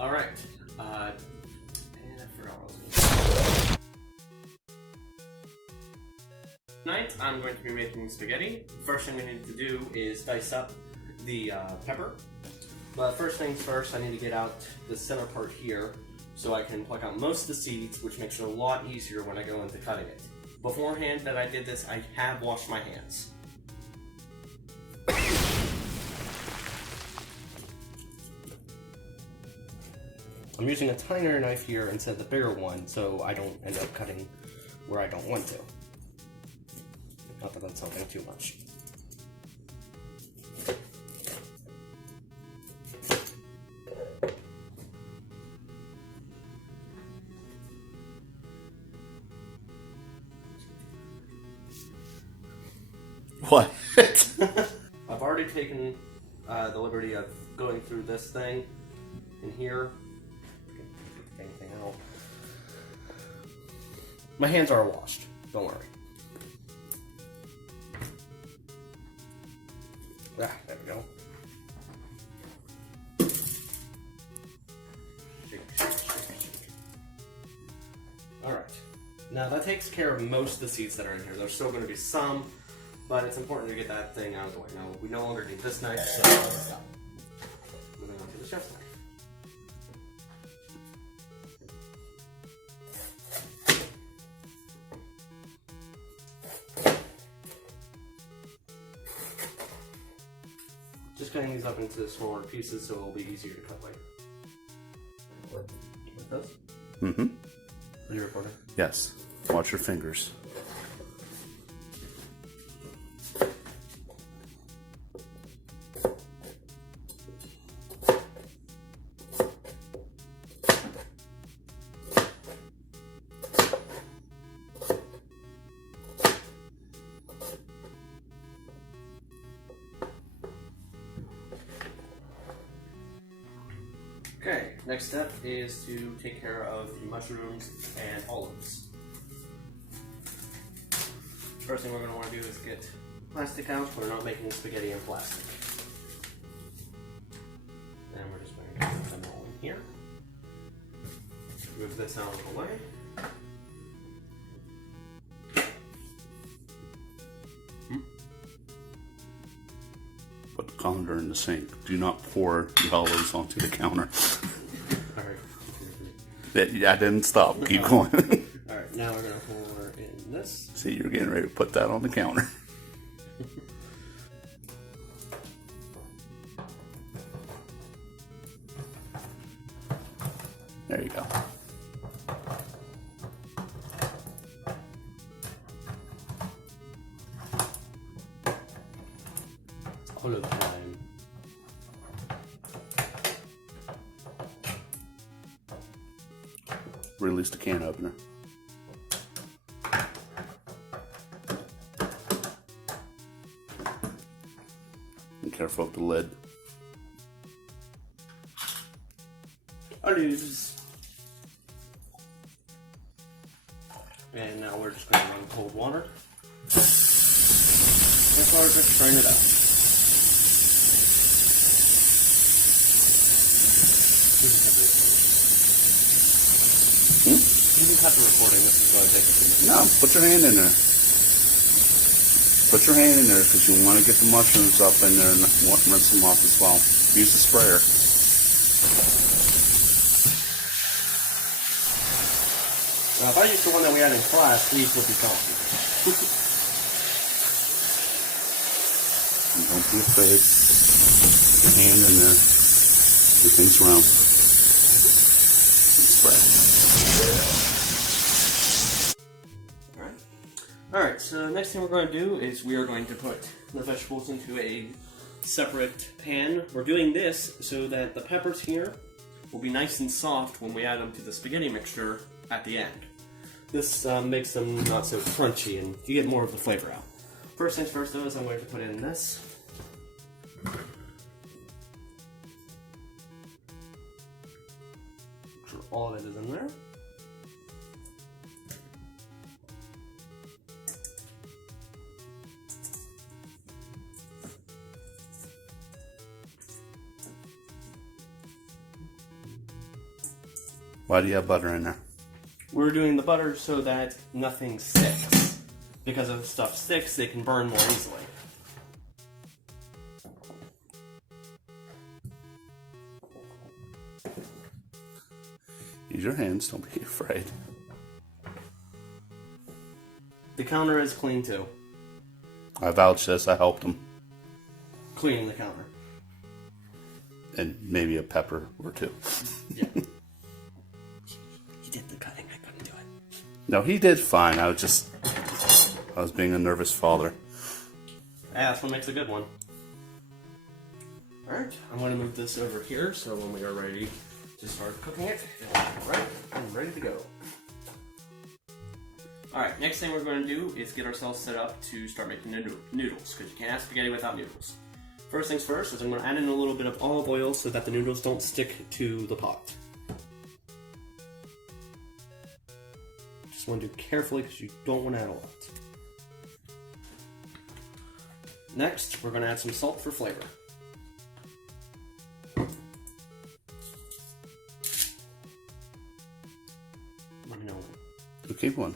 Alright, and I forgot what I was going to say. Tonight, I'm going to be making spaghetti. First thing we need to do is dice up the pepper. But first things first, I need to get out the center part here so I can pluck out most of the seeds, which makes it a lot easier when I go into cutting it. Beforehand that I did this, I have washed my hands. I'm using a tinier knife here instead of the bigger one, so I don't end up cutting where I don't want to. Not that that's helping too much. What? I've already taken the liberty of going through this thing in here. Get anything out. My hands are washed. Don't worry. Ah, there we go. Alright. Now that takes care of most of the seeds that are in here. There's still going to be some, but it's important to get that thing out of the way. Now, we no longer need this knife, so moving on to the chef's knife. Just cutting these up into smaller pieces so it'll be easier to cut later. Like this? Mm-hmm. Are you recording? Yes. Watch your fingers. Okay, next step is to take care of the mushrooms and olives. First thing we're going to want to do is get plastic out. We're not making spaghetti in plastic. And we're just going to put them all in here. Move this out of the way. Put the colander in the sink. Do not pour the olives onto the counter. Alright. I didn't stop. Keep going. Alright, now we're going to pour in this. See, you're getting ready to put that on the counter. There you go. All of the time. Release the can opener. Be careful of the lid. Olives. And now we're just going to run cold water. As far as just strain it out. You can cut the recording. This is going to take a few minutes. No, put your hand in there. Put your hand in there because you want to get the mushrooms up in there and rinse them off as well. Use the sprayer. Now, if I use the one that we had in class, these would be gone. Don't be afraid. Put your hand in there. Do things around. Spray. Alright, so the next thing we're going to do is we are going to put the vegetables into a separate pan. We're doing this so that the peppers here will be nice and soft when we add them to the spaghetti mixture at the end. This makes them not so crunchy and you get more of the flavor out. First things first though is I'm going to put in this. Sure all of it is in there. Why do you have butter in there? We're doing the butter so that nothing sticks. Because if stuff sticks, they can burn more easily. Use your hands, don't be afraid. The counter is clean too. I vouch this, I helped him. Cleaning the counter. And maybe a pepper or two. Yeah. He did the cutting, I couldn't do it. No, he did fine. I was being a nervous father. Yeah, that's what makes a good one. Alright, I'm going to move this over here so when we are ready to start cooking it, it'll be right and ready to go. Alright, next thing we're going to do is get ourselves set up to start making noodles, because you can't have spaghetti without noodles. First things first is I'm going to add in a little bit of olive oil so that the noodles don't stick to the pot. Just want to do carefully because you don't want to add a lot. Next, we're going to add some salt for flavor. Let me know. Okay, one.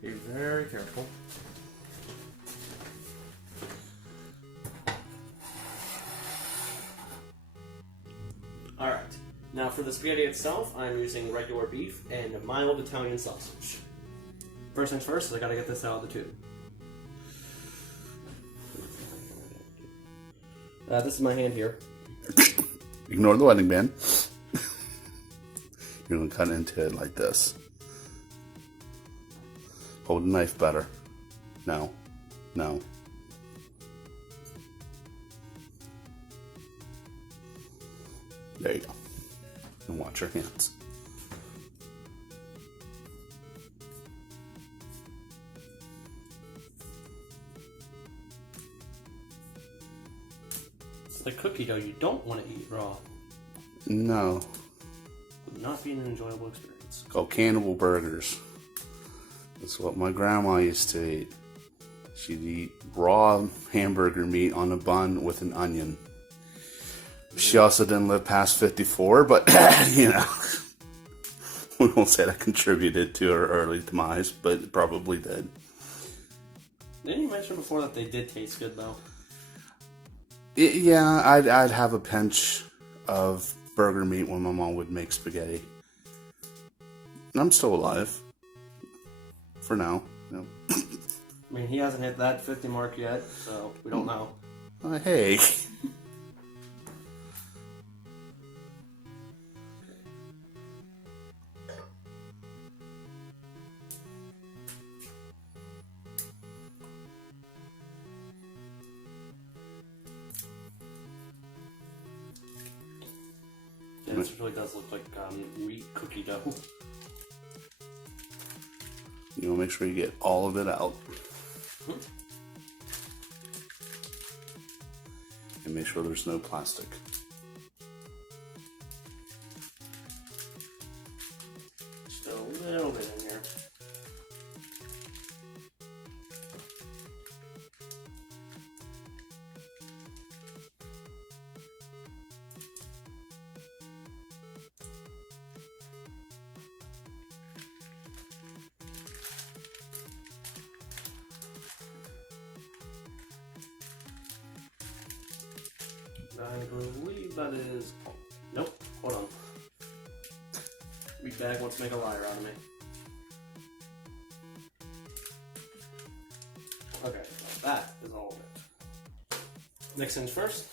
Be very careful. Alright, now for the spaghetti itself, I'm using regular beef and a mild Italian sausage. First things first is I gotta get this out of the tube. This is my hand here. Ignore the wedding band. You're going to cut into it like this. Hold the knife better. No. No. There you go. And watch your hands. It's like cookie dough you don't want to eat raw. No. It would not be an enjoyable experience. Go cannibal burgers. That's what my grandma used to eat. She'd eat raw hamburger meat on a bun with an onion. She also didn't live past 54, but, you know, we won't say that contributed to her early demise, but it probably did. Didn't you mention before that they did taste good, though? Yeah, I'd have a pinch of burger meat when my mom would make spaghetti. And I'm still alive. For now. No. I mean, he hasn't hit that 50 mark yet, so we don't know. Hey. Yeah, this really does look like wheat cookie dough. You want to make sure you get all of it out. And make sure there's no plastic. Just a little bit in here. I believe that is... Nope, hold on. Wheat bag wants to make a liar out of me. Okay, that is all of it. Next things first.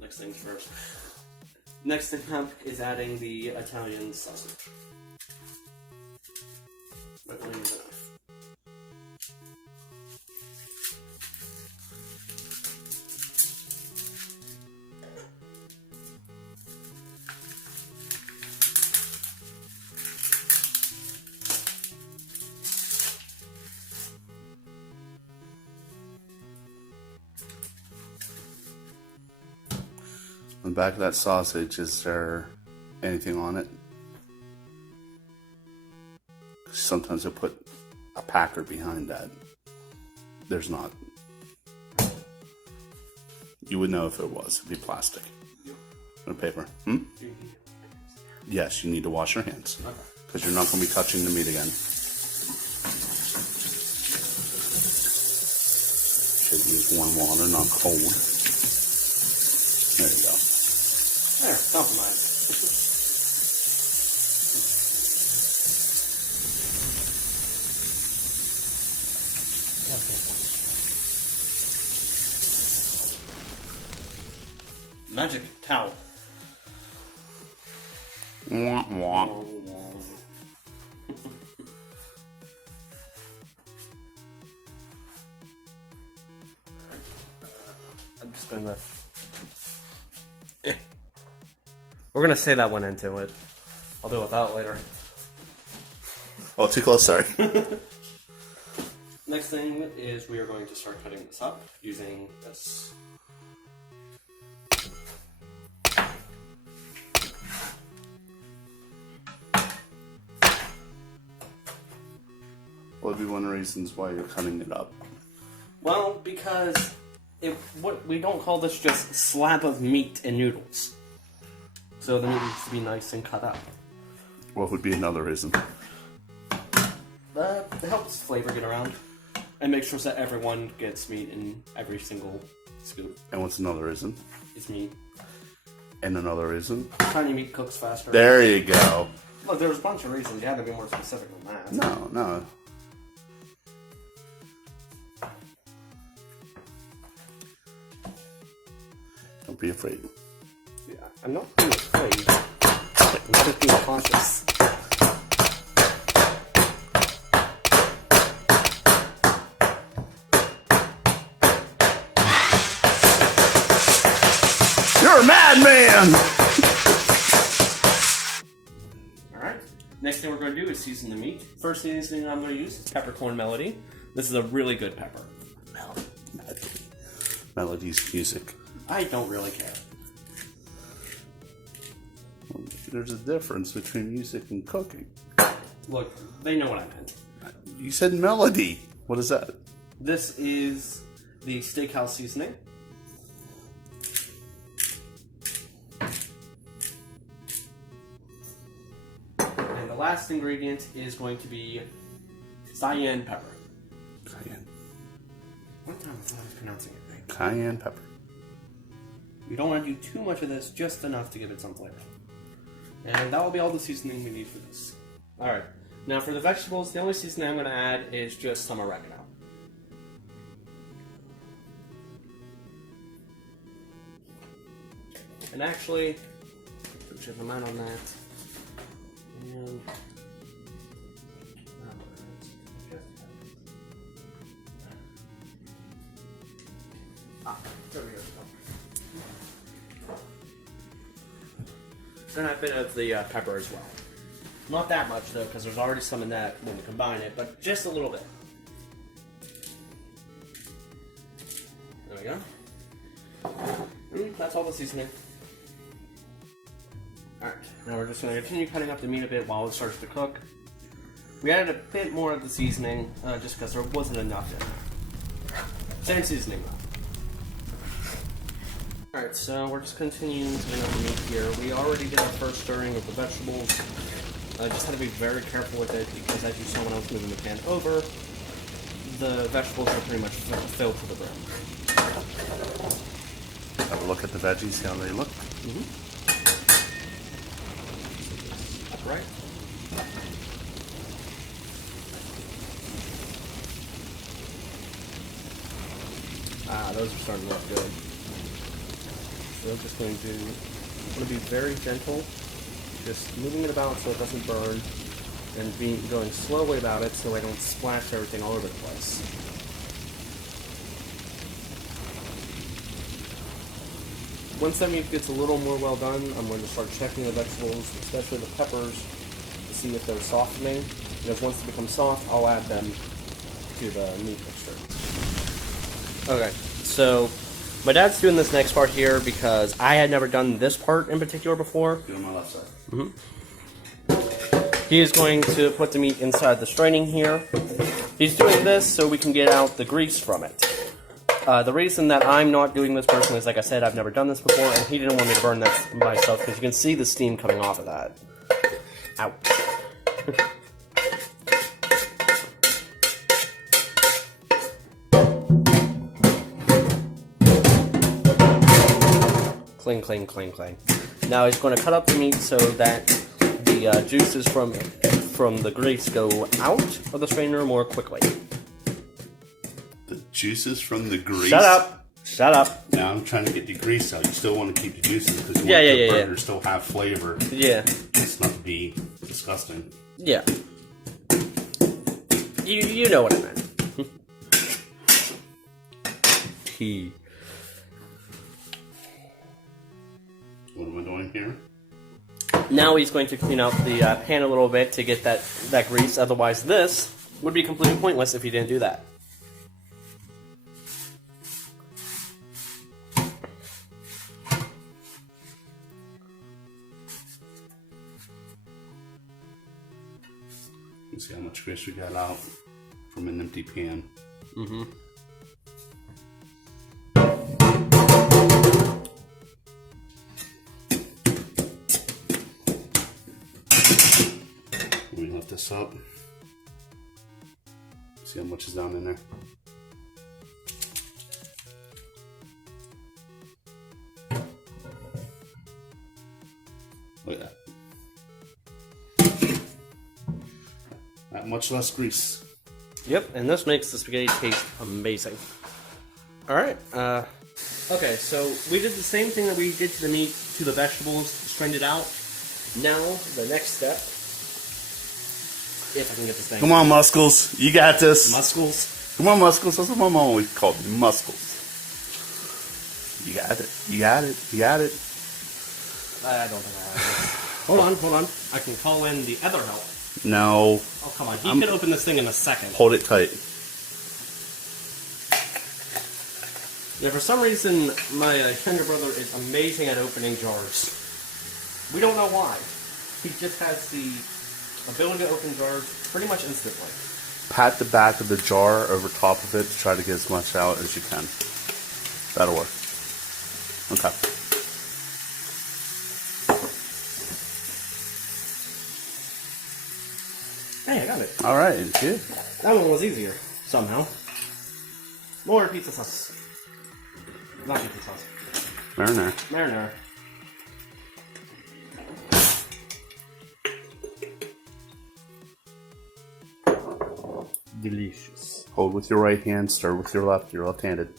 Next things first. Next thing up is adding the Italian sausage. But we'll use a knife. On the back of that sausage, is there anything on it? Sometimes I put a packer behind that. There's not. You would know if it was. It'd be plastic. Or paper. Yes, you need to wash your hands. Okay. Because you're not going to be touching the meat again. Should use warm water, not cold. There you go. There, compromise. Magic towel. Wah, wah. I'm just gonna. We're gonna say that went into it. I'll do it without later. Oh, too close, sorry. Next thing is we are going to start cutting this up using this. What would be one of the reasons why you're cutting it up? Well, because we don't call this just slab of meat and noodles. So the meat needs to be nice and cut up. What would be another reason? It helps flavor get around. And make sure that everyone gets meat in every single scoop. And what's another reason? It's meat. And another reason? Tiny meat cooks faster. There you go. Look, there's a bunch of reasons. You have to be more specific than that. No. Don't be afraid. Yeah, I'm not being afraid. I'm just being cautious. You're a madman! Alright. Next thing we're going to do is season the meat. First seasoning I'm going to use is peppercorn melody. This is a really good pepper. Melody's music. I don't really care. There's a difference between music and cooking. Look, they know what I meant. You said melody. What is that? This is the steakhouse seasoning. And the last ingredient is going to be cayenne pepper. Cayenne. One time I thought I was pronouncing it right. Cayenne pepper. You don't want to do too much of this, just enough to give it some flavor. And that will be all the seasoning we need for this. Alright, now for the vegetables, the only seasoning I'm going to add is just some oregano. And actually, put your amount on that. And there we go. Then a bit of the pepper as well. Not that much though, because there's already some in that when you combine it, but just a little bit. There we go. That's all the seasoning. Alright, now we're just going to continue cutting up the meat a bit while it starts to cook. We added a bit more of the seasoning, just because there wasn't enough in there. Same seasoning though. Alright, so we're just continuing cutting up the meat here. We already did our first stirring of the vegetables. Just had to be very careful with it because as you saw when I was moving the pan over, the vegetables are pretty much filled to the brim. Have a look at the veggies, see how they look. Right. Those are starting to look good. So I'm just going to be very gentle, just moving it about so it doesn't burn, and going slowly about it so I don't splash everything all over the place. Once that meat gets a little more well done, I'm going to start checking the vegetables, especially the peppers, to see if they're softening. Because once they become soft, I'll add them to the meat mixture. Okay, so My dad's doing this next part here because I had never done this part in particular before. Do it on my left side. He is going to put the meat inside the straining here. He's doing this so we can get out the grease from it. The reason that I'm not doing this personally is, like I said, I've never done this before, and he didn't want me to burn that myself because you can see the steam coming off of that. Ouch. Cling, cling, cling, cling. Now he's going to cut up the meat so that the juices from the grease go out of the strainer more quickly. The juices from the grease? Shut up! Shut up! Now I'm trying to get the grease out. You still want to keep the juices because you Yeah, want yeah, the yeah, burger still have flavor. Yeah. It's not to be disgusting. Yeah. You know what I meant. Tea. What am I doing here? Now he's going to clean out the pan a little bit to get that grease. Otherwise, this would be completely pointless if he didn't do that. You see how much grease we got out from an empty pan. Mm-hmm. Let me lift this up. See how much is down in there. Look at that. That much less grease. Yep, and this makes the spaghetti taste amazing. Alright, okay, so we did the same thing that we did to the meat, to the vegetables, strained it out. Now, the next step, if I can get this thing. Come on, Muscles. You got this. Muscles. Come on, Muscles. That's what my mom always called me, Muscles. You got it. You got it. You got it. I don't think I have it. Hold on. I can call in the other help. No. Oh, come on. He could open this thing in a second. Hold it tight. Yeah, for some reason, my younger brother is amazing at opening jars. We don't know why. He just has the ability to open jars pretty much instantly. Pat the back of the jar over top of it to try to get as much out as you can. That'll work. Okay. Hey, I got it. All right, good. That one was easier, somehow. More pizza sauce. Not pizza sauce. Marinara. Marinara. Delicious. Hold with your right hand, stir with your left. You're left-handed.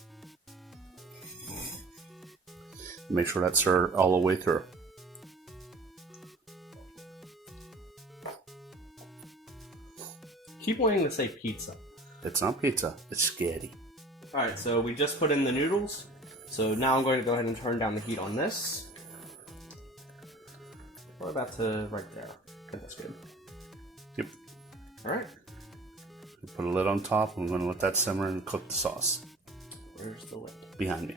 Make sure that's stirred all the way through. Keep wanting to say pizza. It's not pizza, it's spaghetti. Alright, so we just put in the noodles. So now I'm going to go ahead and turn down the heat on this. We're about to right there. I think that's good. Yep. Alright. Put a lid on top. I'm going to let that simmer and cook the sauce. Where's the lid? Behind me.